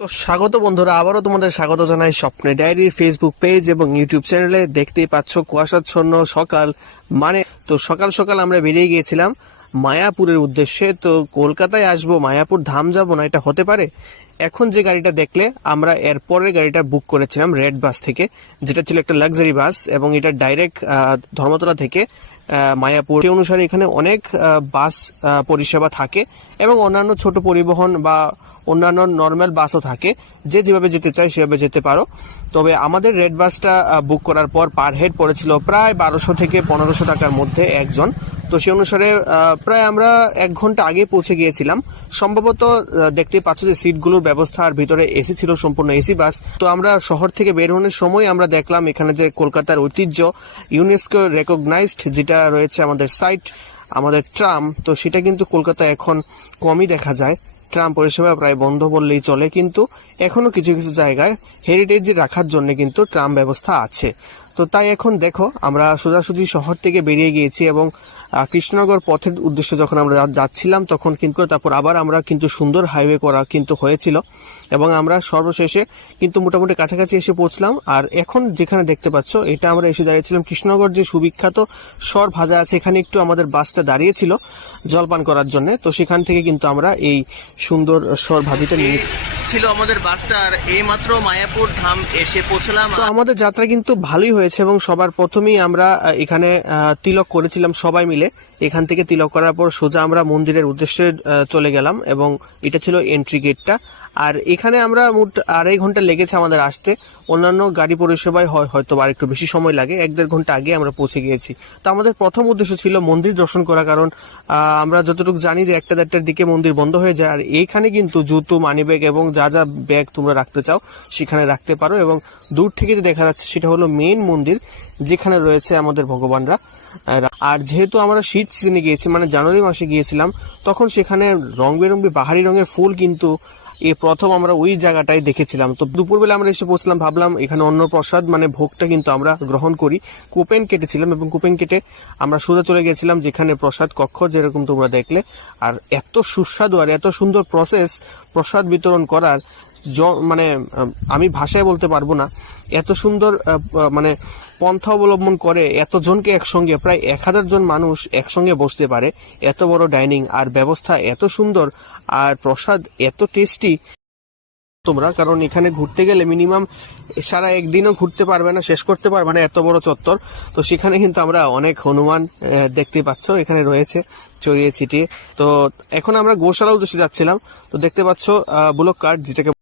তো স্বাগত বন্ধুরা, আবারও তোমাদের স্বাগত জানাই স্বপ্নে ডায়েরির ফেসবুক পেজ এবং ইউটিউব চ্যানেলে। দেখতেই পাচ্ছ কুয়াশাচ্ছন্ন সকাল, মানে তো সকাল সকাল আমরা বেরিয়ে গিয়েছিলাম মায়াপুরের উদ্দেশ্যে। তো কলকাতায় আসবো, মায়াপুর ধাম যাব না, এটা হতে পারে? এখন যে গাড়িটা দেখলে, আমরা এর পরের গাড়িটা বুক করেছিলাম রেড বাস থেকে, যেটা ছিল একটা লাক্সারি বাস, এবং এটা ডাইরেক্ট ধর্মতলা থেকে মায়াপুর। সেই অনুসারে এখানে অনেক বাস পরিষেবা থাকে এবং অন্যান্য ছোট পরিবহন বা অন্যান্য নর্মাল বাসও থাকে। যে যেভাবে যেতে চায় সেভাবে যেতে পারো। তবে আমাদের রেড বাসটা বুক করার পর পার হেড পড়েছিল প্রায় 1200 থেকে 1500 টাকার মধ্যে একজন। তো সেই অনুসারে প্রায় আমরা 1 ঘন্টা আগে পৌঁছে গিয়েছিলাম। সম্ভবত দেখতে পাচ্ছ যে সিটগুলোর ব্যবস্থা, আর ভিতরে এসি ছিল, সম্পূর্ণ এসি বাস। তো আমরা শহর থেকে বের হওয়ার সময় আমরা দেখলাম এখানে যে কলকাতার ঐতিহ্য, ইউনেস্কো রেকগনাইজড যেটা রয়েছে আমাদের সাইট, আমাদের ট্রাম, তো সেটা কিন্তু কলকাতায় এখন কমই দেখা যায়। ট্রাম পরিষেবা প্রায় বন্ধ বললেই চলে, কিন্তু এখনো কিছু কিছু জায়গায় হেরিটেজ রাখার জন্য কিন্তু ট্রাম ব্যবস্থা আছে। তো তাই এখন দেখো, আমরা সোজাসুজি শহর থেকে বেরিয়ে গিয়েছি এবং কৃষ্ণনগর পথের উদ্দেশ্যে যখন আমরা যাচ্ছিলাম তখন কিন্তু তারপর আবার আমরা কিন্তু সুন্দর হাইওয়ে করা কিন্তু হয়েছিল, এবং আমরা সর্বশেষে কিন্তু মোটামুটি কাছাকাছি এসে পৌঁছলাম। আর এখন যেখানে দেখতে পাচ্ছ, এটা আমরা এসে দাঁড়িয়েছিলাম কৃষ্ণনগর যে সুবিখ্যাত সর ভাজা আছে, এখানে একটু আমাদের বাসটা দাঁড়িয়েছিল জলপান করার জন্য। তো সেখান থেকে কিন্তু আমরা এই সুন্দর সর ভাজিটা নিয়ে ছিল আমাদের বাসটা, আর এই মাত্র মায়াপুর ধাম এসে পৌঁছলাম। তো আমাদের যাত্রা কিন্তু ভালোই হয়েছে, এবং সবার প্রথমেই আমরা এখানে তিলক করেছিলাম সবাই মিলে। এখান থেকে তিলক করার পর সোজা আমরা মন্দিরের উদ্দেশ্যে চলে গেলাম, এবং এটা ছিল এন্ট্রি গেটটা। আর এখানে আমরা মোট 2.5 ঘন্টা লেগেছে আমাদের আসতে। অন্যান্য গাড়ি পরিষেবায় হয়তো আর একটু বেশি সময় লাগে, 1-1.5 ঘন্টা আগে আমরা পৌঁছে গিয়েছি। তো আমাদের প্রথম উদ্দেশ্য ছিল মন্দির দর্শন করা, কারণ আমরা যতটুকু জানি যে 1-1:30টার দিকে মন্দির বন্ধ হয়ে যায়। আর এইখানে কিন্তু জুতো, মানিব্যাগ এবং যা যা ব্যাগ তোমরা রাখতে চাও সেখানে রাখতে পারো। এবং দূর থেকে যে দেখা যাচ্ছে সেটা হলো মেইন মন্দির, যেখানে রয়েছে আমাদের ভগবানরা। আর যেহেতু আমরা শীত সিজনে গিয়েছি, মানে জানুয়ারি মাসে গিয়েছিলাম, তখন সেখানে রং বেরঙের বাহারি রঙের ফুল কিন্তু এই প্রথম আমরা ওই জায়গাটায় দেখেছিলাম। তো দুপুরবেলা আমরা এসে পৌঁছলাম, ভাবলাম এখানে অন্ন প্রসাদ মানে ভোগটা কিন্তু আমরা গ্রহণ করি। কুপেন কেটেছিলাম, এবং কুপেন কেটে আমরা সোজা চলে গেছিলাম যেখানে প্রসাদ কক্ষ, যেরকম তোমরা দেখলে। আর এত সুস্বাদু আর এত সুন্দর প্রসেস প্রসাদ বিতরণ করার, মানে আমি ভাষায় বলতে পারবো না। এত সুন্দর মানে পন্থা অবলম্বন করে এতজনকে একসঙ্গে, প্রায় 1000 জন মানুষ একসঙ্গে বসতে পারে। এত বড় ডাইনিং, আর ব্যবস্থা এত সুন্দর, আর প্রসাদ এত টেস্টি। তোমরা কারণ এখানে ঘুরতে গেলে মিনিমাম সারা একদিনও ঘুরতে পারবে না, শেষ করতে পারবে না, এত বড় চত্বর। তো সেখানে কিন্তু আমরা অনেক হনুমান দেখতে পাচ্ছ এখানে রয়েছে ছড়িয়ে ছিটিয়ে। তো এখন আমরা গোশালা উদ্দেশ্যে যাচ্ছিলাম। তো দেখতে পাচ্ছ বুলক কার্ট, যেটাকে